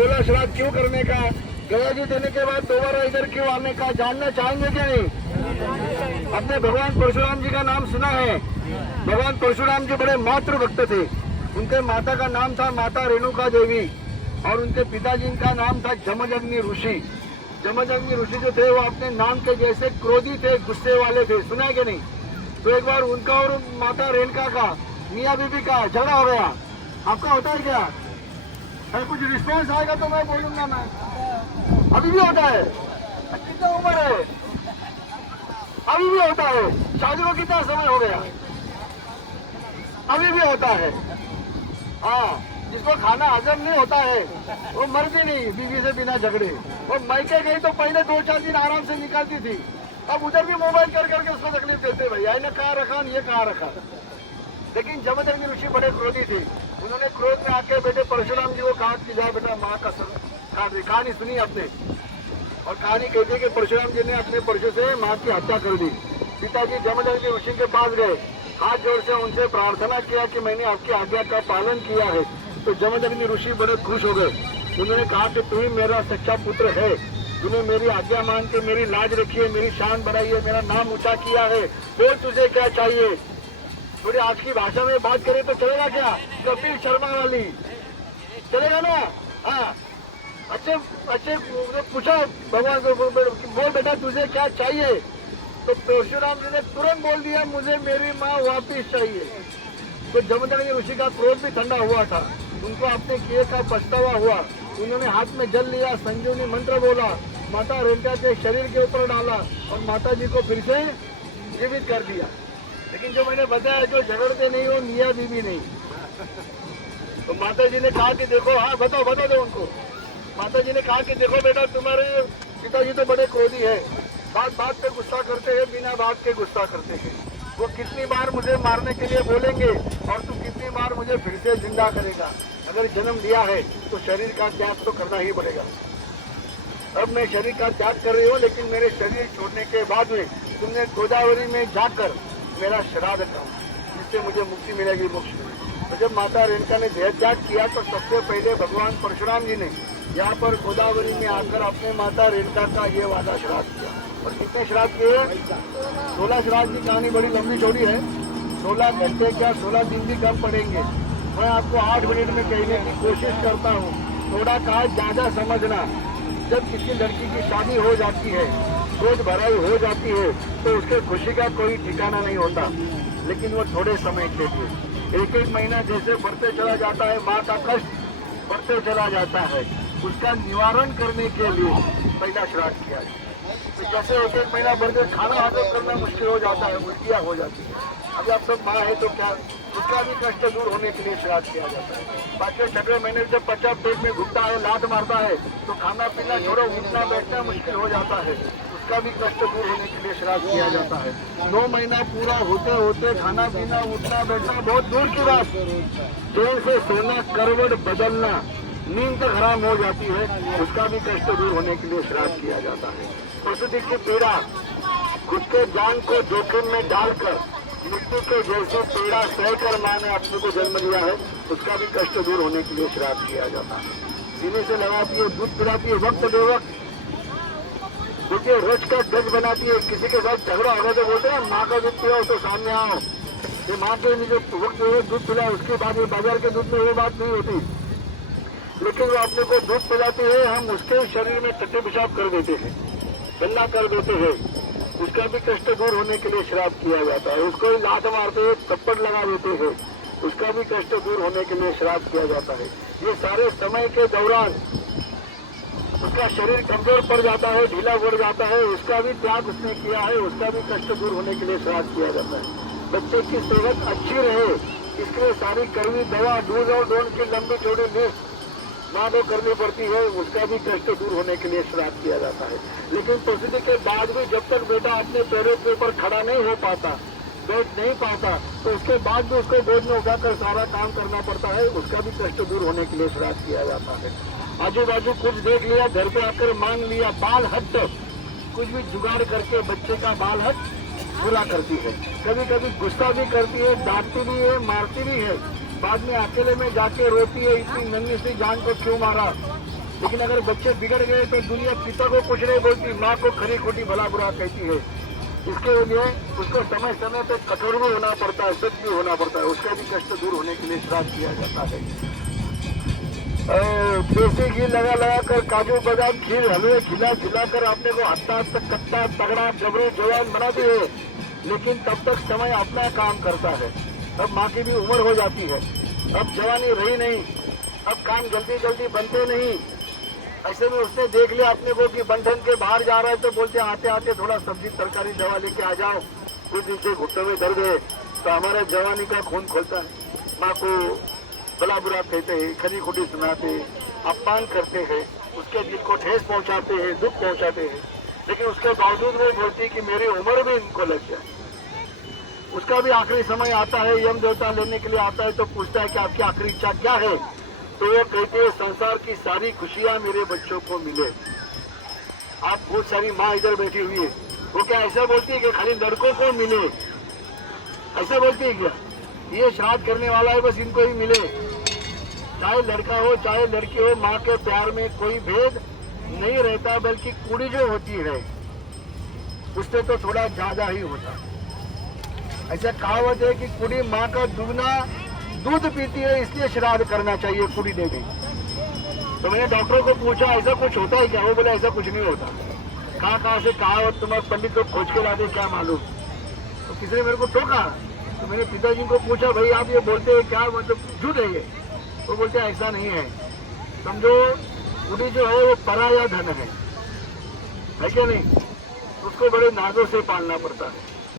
16 श्राद्ध क्यों करने का, गया जी देने के बाद दोबारा इधर क्यों आने का जानना चाहेंगे क्या नहीं? अपने भगवान परशुराम जी का नाम सुना है। भगवान परशुराम जी बड़े मातृ भक्त थे। उनके माता का नाम था माता रेणुका देवी और उनके पिताजी का नाम था जमदग्नि ऋषि। जमदग्नि ऋषि जो थे वो अपने नाम के जैसे क्रोधी थे, गुस्से वाले थे। सुना है कि नहीं? तो एक बार उनका और माता रेणुका का, मियाँ बीबी का झगड़ा हो गया। आपका होता है क्या? अगर कुछ रिस्पॉन्स आएगा तो मैं बोलूंगा। मैं अभी भी होता है। कितना उम्र है? अभी भी होता है। शादी को कितना समय हो गया? अभी भी होता है। हाँ, जिसको खाना हजम नहीं होता है वो मरती नहीं बीवी से बिना झगड़े। वो मायके गई तो पहले 2-4 दिन आराम से निकालती थी, अब उधर भी मोबाइल कर करके उसको तकलीफ देते। भैया ने कहाँ रखा, ये कहाँ रखा। लेकिन जमदग्नि ऋषि बड़े क्रोधी थे। उन्होंने क्रोध में आके बेटे परशुराम जी को कहा कि जाओ बेटा माँ का कहानी सुनी आपने। और कहानी कहती है कि परशुराम जी ने अपने परशु से माँ की हत्या कर दी। पिताजी जमदग्नि ऋषि के पास गए, हाथ जोड़ से उनसे प्रार्थना किया कि मैंने आपकी आज्ञा का पालन किया है। तो जमदग्नि ऋषि बड़े खुश हो गए। उन्होंने कहा कि तू ही मेरा सच्चा पुत्र है, तूने मेरी आज्ञा मान के मेरी लाज रखी है, मेरी शान बढ़ाई है, मेरा नाम ऊंचा किया है। बोल तुझे क्या चाहिए? थोड़ी आज की भाषा में बात करें तो चलेगा क्या? कपिल शर्मा वाली चलेगा ना? हाँ, अच्छे पूछा भगवान को, बोल बेटा तुझे क्या चाहिए? तो परशुराम जी ने तुरंत बोल दिया मुझे मेरी माँ वापिस चाहिए। तो जमदग्नि ऋषि का क्रोध भी ठंडा हुआ था। उनको अपने किए का पछतावा हुआ। उन्होंने हाथ में जल लिया, संजीवनी मंत्र बोला, माता रेणुका के शरीर के ऊपर डाला और माता जी को फिर से जीवित कर दिया। लेकिन जो मैंने बताया जो झगड़ते नहीं हो मियाँ बीबी नहीं। तो माता जी ने कहा कि देखो, हाँ बता दो उनको। माता जी ने कहा कि देखो बेटा तुम्हारे पिताजी तो बड़े क्रोधी है, बात पे गुस्सा करते हैं, बिना बात के गुस्सा करते हैं। वो कितनी बार मुझे मारने के लिए बोलेंगे और तू कितनी बार मुझे फिर से जिंदा करेगा। अगर जन्म दिया है तो शरीर का त्याग तो करना ही पड़ेगा। अब मैं शरीर का त्याग कर रही हूँ, लेकिन मेरे शरीर छोड़ने के बाद में तुमने गोदावरी में जाकर मेरा श्राद्ध करो, जिससे मुझे मुक्ति मिलेगी, मोक्ष मिलेगी। तो जब माता रेणुका ने देह त्याग किया तो सबसे पहले भगवान परशुराम जी ने यहाँ पर गोदावरी में आकर अपने माता रेणुका का ये वादा श्राद्ध किया। और कितने श्राद्ध किए? 16 श्राद्ध की कहानी बड़ी लंबी चौड़ी है। 16 घंटे क्या 16 दिन भी कम पड़ेंगे। मैं आपको 8 मिनट में कहने की कोशिश करता हूँ। थोड़ा कहा ज्यादा समझना। जब किसी लड़की की शादी हो जाती है, सोच भराई हो जाती है, तो उसके खुशी का कोई ठिकाना नहीं होता। लेकिन वो थोड़े समय के लिए, एक महीना जैसे बढ़ते चला जाता है, माँ का कष्ट बढ़ते चला जाता है, उसका निवारण करने के लिए पहला श्राद्ध किया जाए। तो जैसे एक महीना बढ़कर खाना हजम करना मुश्किल हो जाता है, उल्टियाँ हो जाती है। अभी आप सब माँ है तो क्या, उसका भी कष्ट दूर होने के लिए श्राद्ध किया जाता है। बाकी 6वें महीने जब बच्चा पेट में घुटता है, लात मारता है, तो खाना पीना छोड़ो, उठना बैठना मुश्किल हो जाता है, उसका भी कष्ट दूर होने के लिए श्राद्ध किया जाता है। 9 महीना पूरा होते होते खाना पीना उठना बैठना बहुत दूर की बात, चैन से सोना, करवट बदलना, नींद हराम हो जाती है, उसका भी कष्ट दूर होने के लिए श्राद्ध किया जाता है। प्रसूति की पीड़ा, खुद के जान को जोखिम में डालकर मृत्यु के जैसे पीड़ा सहकर माँ ने अपने को जन्म दिया है, उसका भी कष्ट दूर होने के लिए श्राद्ध किया जाता है। सीने से लगाती है, दूध पिलाती है, वक्त बेवक्त देखिए रोज का गज बनाती है। किसी के साथ झगड़ा होगा तो बोलते हैं माँ का दूध पिलाओ तो सामने आओ, ये माँ के जो वक्त दूध पिलाओ, उसके बाद में बाजार के दूध में वो बात नहीं होती। लेकिन वो अपने को दूध पिलाती है, हम उसके शरीर में टट्टे पेशाब कर देते हैं, गंदा कर देते हैं, उसका भी कष्ट दूर होने के लिए श्राद्ध किया जाता है। उसको लात मारते हैं, थप्पड़ लगा देते हैं, उसका भी कष्ट दूर होने के लिए श्राद्ध किया जाता है। ये सारे समय के दौरान उसका शरीर कमजोर पड़ जाता है, ढीला पड़ जाता है, उसका भी त्याग उसने किया है, उसका भी कष्ट दूर होने के लिए श्राद्ध किया जाता है। बच्चे की सेहत अच्छी रहे, इसके लिए सारी कड़वी दवा, डूज और डोंट की लंबी चौड़ी लिस्ट माँ को करनी पड़ती है, उसका भी कष्ट दूर होने के लिए श्राद्ध किया जाता है। लेकिन प्रसूति के बाद भी जब तक बेटा अपने पैरों के ऊपर खड़ा नहीं हो पाता, बैठ नहीं पाता, तो उसके बाद भी उसको गोद में उठाकर सारा काम करना पड़ता है, उसका भी कष्ट दूर होने के लिए श्राद्ध किया जाता है। आजू बाजू कुछ देख लिया, घर पे आकर मांग लिया, बाल हट कुछ भी जुगाड़ करके बच्चे का बाल हट पूरा करती है। कभी कभी गुस्सा भी करती है, डांटती भी है, मारती भी है, बाद में अकेले में जाके रोती है, इतनी नन्ही सी जान को क्यों मारा, लेकिन अगर बच्चे बिगड़ गए तो दुनिया पिता को कुछ नहीं बोलती, माँ को खरी खोटी भला बुरा कहती है। इसके लिए उसको समय समय पे कठोर भी होना पड़ता है, सख्त भी होना पड़ता है। उसका भी कष्ट दूर होने के लिए श्राद्ध किया जाता है। देसी घी लगा लगा कर, काजू बादाम खीर हलवे खिला खिला कर आपने को हत्ता तक कट्टा तगड़ा जबरू जवान बना दिए, लेकिन तब तक समय अपना काम करता है। अब माँ की भी उम्र हो जाती है, अब जवानी रही नहीं, अब काम जल्दी जल्दी बनते नहीं। ऐसे में उसने देख लिया अपने को कि बंधन के बाहर जा रहा है, तो बोलते आते आते थोड़ा सब्जी तरकारी दवा लेके आ जाओ, कुछ दिन से घुटनों में दर्द है। तो हमारे जवानी का खून खोलता है, माँ को भला बुरा कहते हैं, खरी खोटी सुनाते, अपमान करते हैं, उसके दिल को ठेस पहुंचाते हैं, दुख पहुंचाते हैं। लेकिन उसके बावजूद वो बोलती कि मेरी उम्र भी इनको लग जाए। उसका भी आखिरी समय आता है, यम देवता लेने के लिए आता है, तो पूछता है कि आपकी आखिरी इच्छा क्या है? तो वो कहते हैं संसार की सारी खुशियां मेरे बच्चों को मिले। आप बहुत सारी माँ इधर बैठी हुई है, वो क्या ऐसा बोलती है कि खाली लड़कों को मिले? ऐसा बोलती है क्या? ये श्राद्ध करने वाला है बस इनको ही मिले, चाहे लड़का हो चाहे लड़की हो, माँ के प्यार में कोई भेद नहीं रहता। बल्कि कुड़ी जो होती है उससे तो थोड़ा ज्यादा ही होता है। ऐसा कहावत है कि कुड़ी माँ का दुगना दूध पीती है, इसलिए श्राद्ध करना चाहिए कुड़ी ने भी। तो मैंने डॉक्टरों को पूछा ऐसा कुछ होता है क्या? वो बोले ऐसा कुछ नहीं होता। कहाँ से कहावत तुम्हारे पंडित को खोज के लाते, क्या मालूम। तो किसी ने मेरे को टोका, तो मैंने पिताजी को पूछा भाई आप ये बोलते हैं क्या, मतलब झूठ है ये? वो बोलते ऐसा नहीं है, समझो कुड़ी जो है वो पराया धन है क्या नहीं? उसको बड़े नाजों से पालना पड़ता है।